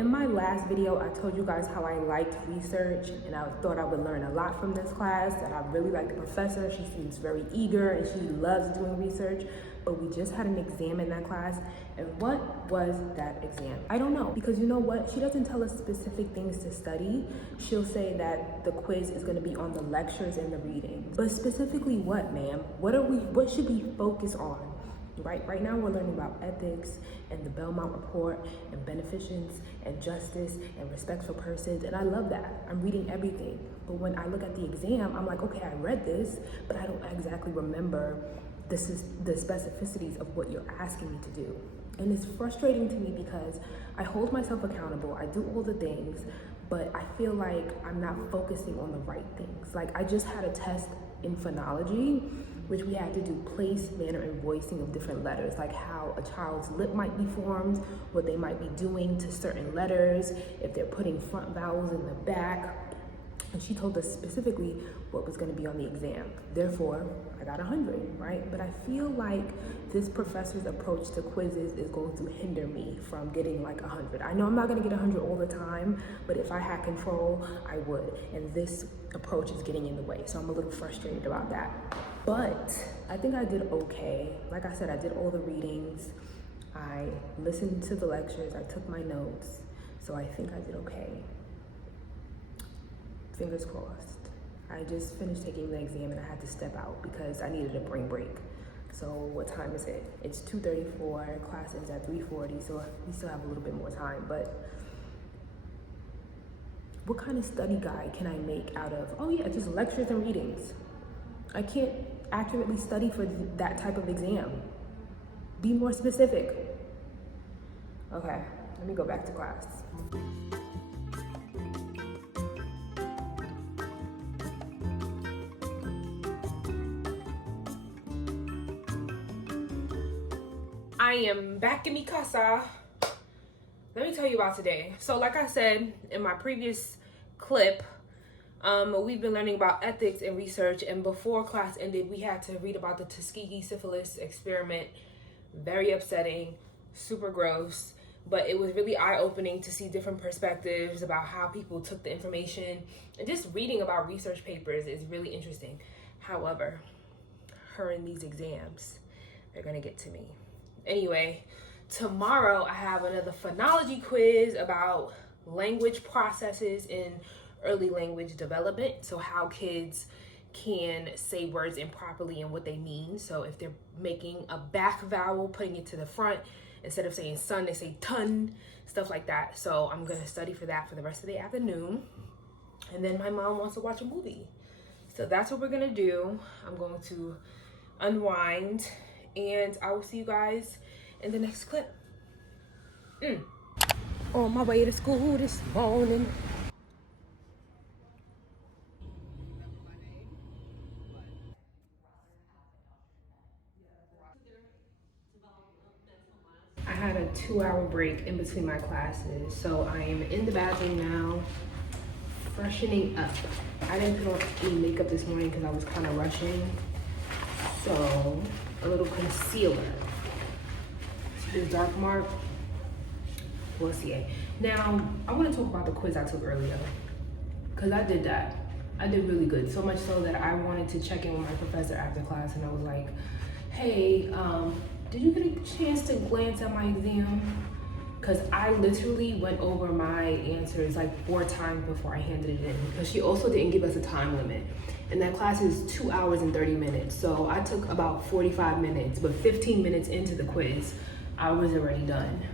in my last video, I told you guys how I liked research and I thought I would learn a lot from this class, that I really like the professor. She seems very eager and she loves doing research, but we just had an exam in that class. And what was that exam? I don't know, because you know what? She doesn't tell us specific things to study. She'll say that the quiz is gonna be on the lectures and the readings. But specifically what, ma'am? What should we focus on? Right now we're learning about ethics and the Belmont Report and beneficence and justice and respect for persons, and I love that. I'm reading everything. But when I look at the exam, I'm like, okay, I read this, but I don't exactly remember the specificities of what you're asking me to do. And it's frustrating to me because I hold myself accountable, I do all the things, but I feel like I'm not focusing on the right things. Like, I just had a test in phonology, which we had to do place, manner, and voicing of different letters, like how a child's lip might be formed, what they might be doing to certain letters, if they're putting front vowels in the back. And she told us specifically what was gonna be on the exam. Therefore, I got 100, right? But I feel like this professor's approach to quizzes is going to hinder me from getting like 100. I know I'm not gonna get 100 all the time, but if I had control, I would. And this approach is getting in the way, so I'm a little frustrated about that. But I think I did okay. Like I said, I did all the readings. I listened to the lectures, I took my notes. So I think I did okay. Fingers crossed. I just finished taking the exam and I had to step out because I needed a brain break. So what time is it? It's 2:34, class ends at 3:40, so we still have a little bit more time. But what kind of study guide can I make out of, oh yeah, just lectures and readings? I can't accurately study for that type of exam. Be more specific. Okay, let me go back to class. I am back in mi casa. Let me tell you about today. So like I said in my previous clip, we've been learning about ethics and research, and before class ended, we had to read about the Tuskegee syphilis experiment. Very upsetting, super gross, but it was really eye-opening to see different perspectives about how people took the information, and just reading about research papers is really interesting. However, her and these exams, they're gonna get to me. Anyway, tomorrow I have another phonology quiz about language processes in early language development. So how kids can say words improperly and what they mean. So if they're making a back vowel, putting it to the front, instead of saying sun, they say ton, stuff like that. So I'm gonna study for that for the rest of the afternoon. And then my mom wants to watch a movie. So that's what we're gonna do. I'm going to unwind, and I will see you guys in the next clip. On my way to school this morning. I had a 2-hour break in between my classes, so I am in the bathroom now, freshening up. I didn't put on any makeup this morning because I was kind of rushing, so a little concealer. See this dark mark? We'll see. Now, I want to talk about the quiz I took earlier, because I did that. I did really good, so much so that I wanted to check in with my professor after class, and I was like, hey, did you get a chance to glance at my exam? Because I literally went over my answers like 4 times before I handed it in, because she also didn't give us a time limit. And that class is 2 hours and 30 minutes. So I took about 45 minutes, but 15 minutes into the quiz, I was already done.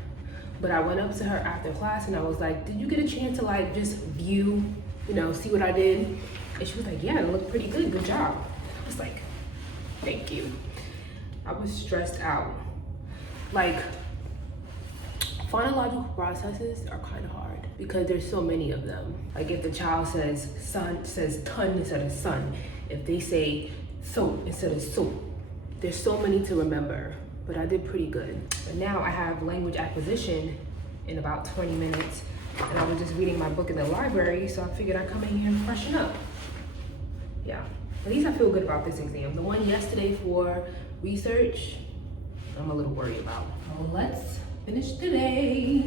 But I went up to her after class and I was like, did you get a chance to like just view, see what I did? And she was like, yeah, it looked pretty good, good job. I was like, thank you. I was stressed out. Like, phonological processes are kind of hard because there's so many of them. Like if the child says sun, says ton instead of sun. If they say soap instead of soap. There's so many to remember, but I did pretty good. But now I have language acquisition in about 20 minutes, and I was just reading my book in the library, so I figured I'd come in here and freshen up. Yeah, at least I feel good about this exam. The one yesterday for research, I'm a little worried about. So let's finish today.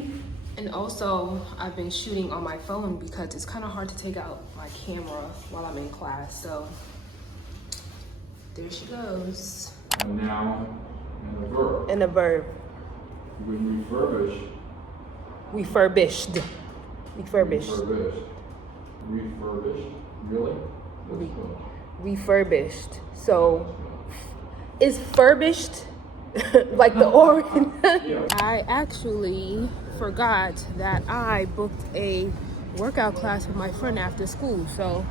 And also, I've been shooting on my phone because it's kind of hard to take out my camera while I'm in class. So there she goes. A noun and a verb. And a verb. When refurbish. Refurbished. Refurbished. Refurbished. Refurbished. Really? That's good. Refurbished. So is furbished like the organ? I actually forgot that I booked a workout class with my friend after school. So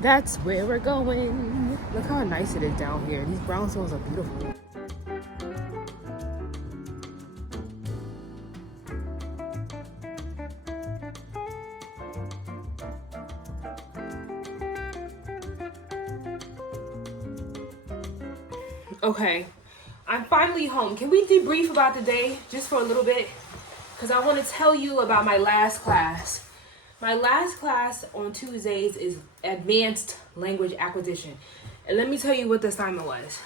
that's where we're going. Look how nice it is down here. These brownstones are beautiful. Okay, I'm finally home. Can we debrief about the day just for a little bit? Because I want to tell you about my last class. My last class on Tuesdays is advanced language acquisition. And let me tell you what the assignment was.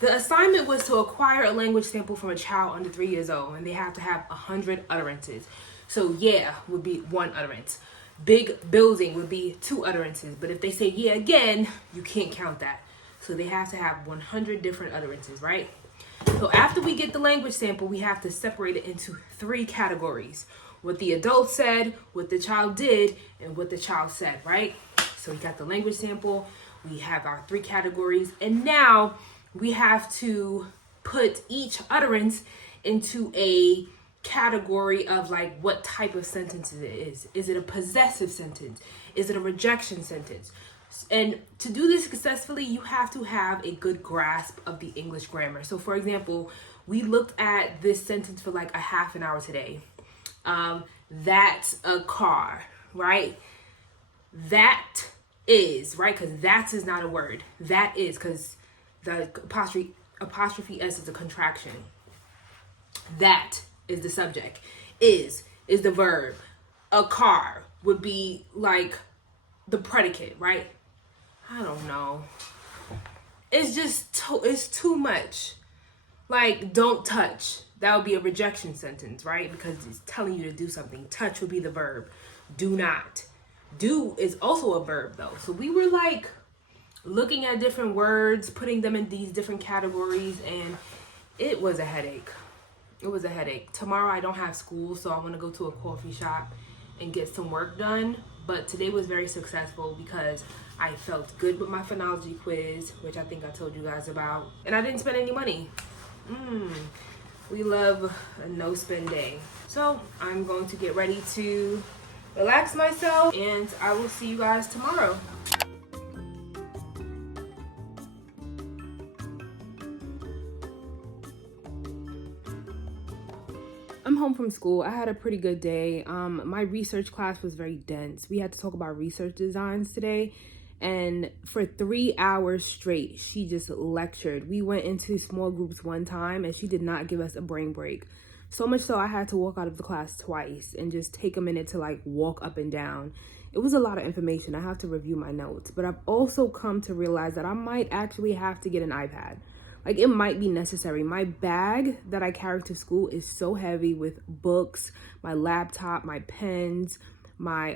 The assignment was to acquire a language sample from a child under 3 years old, and they have to have 100 utterances. So yeah would be 1 utterance. Big building would be 2 utterances. But if they say yeah again, you can't count that. So they have to have 100 different utterances, right? So after we get the language sample, we have to separate it into 3 categories. What the adult said, what the child did, and what the child said, right? So we got the language sample, we have our 3 categories, and now we have to put each utterance into a category of like what type of sentence it is. Is it a possessive sentence? Is it a rejection sentence? And to do this successfully, you have to have a good grasp of the English grammar. So for example, we looked at this sentence for like a half an hour today. That's a car, right? That is, right? Because that is not a word. That is, because the apostrophe S is a contraction. That is the subject. Is the verb. A car would be like the predicate, right? I don't know. It's just it's too much. Like, don't touch. That would be a rejection sentence, right? Because it's telling you to do something. Touch would be the verb. Do not. Do is also a verb, though. So we were like looking at different words, putting them in these different categories, and it was a headache. It was a headache. Tomorrow I don't have school, so I want to go to a coffee shop and get some work done. But today was very successful because I felt good with my phonology quiz, which I think I told you guys about. And I didn't spend any money. We love a no spend day. So I'm going to get ready to relax myself, and I will see you guys tomorrow. I'm home from school. I had a pretty good day. My research class was very dense. We had to talk about research designs today. And for 3 hours straight, she just lectured. We went into small groups one time and she did not give us a brain break. So much so I had to walk out of the class twice and just take a minute to like walk up and down. It was a lot of information. I have to review my notes. But I've also come to realize that I might actually have to get an iPad. Like, it might be necessary. My bag that I carry to school is so heavy with books, my laptop, my pens, my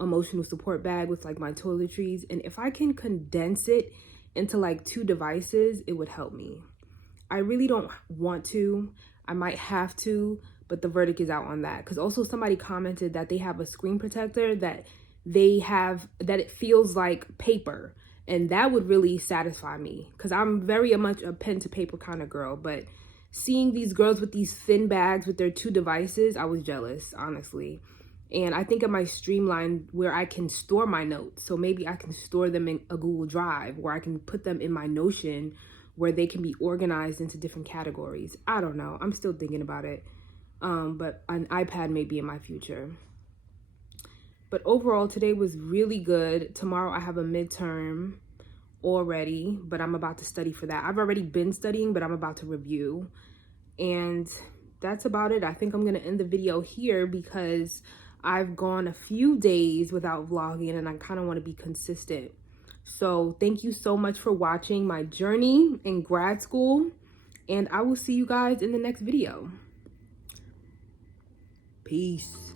emotional support bag with like my toiletries. And if I can condense it into like 2 devices, it would help me. I really don't want to. I might have to, but the verdict is out on that. Because also somebody commented that they have a screen protector that it feels like paper. And that would really satisfy me because I'm very much a pen to paper kind of girl. But seeing these girls with these thin bags with their 2 devices, I was jealous, honestly. And I think I might streamline where I can store my notes. So maybe I can store them in a Google Drive where I can put them in my Notion where they can be organized into different categories. I don't know. I'm still thinking about it. But an iPad may be in my future. But overall, today was really good. Tomorrow I have a midterm already, but I'm about to study for that. I've already been studying, but I'm about to review. And that's about it. I think I'm going to end the video here because I've gone a few days without vlogging and I kind of want to be consistent. So thank you so much for watching my journey in grad school, and I will see you guys in the next video. Peace. Peace.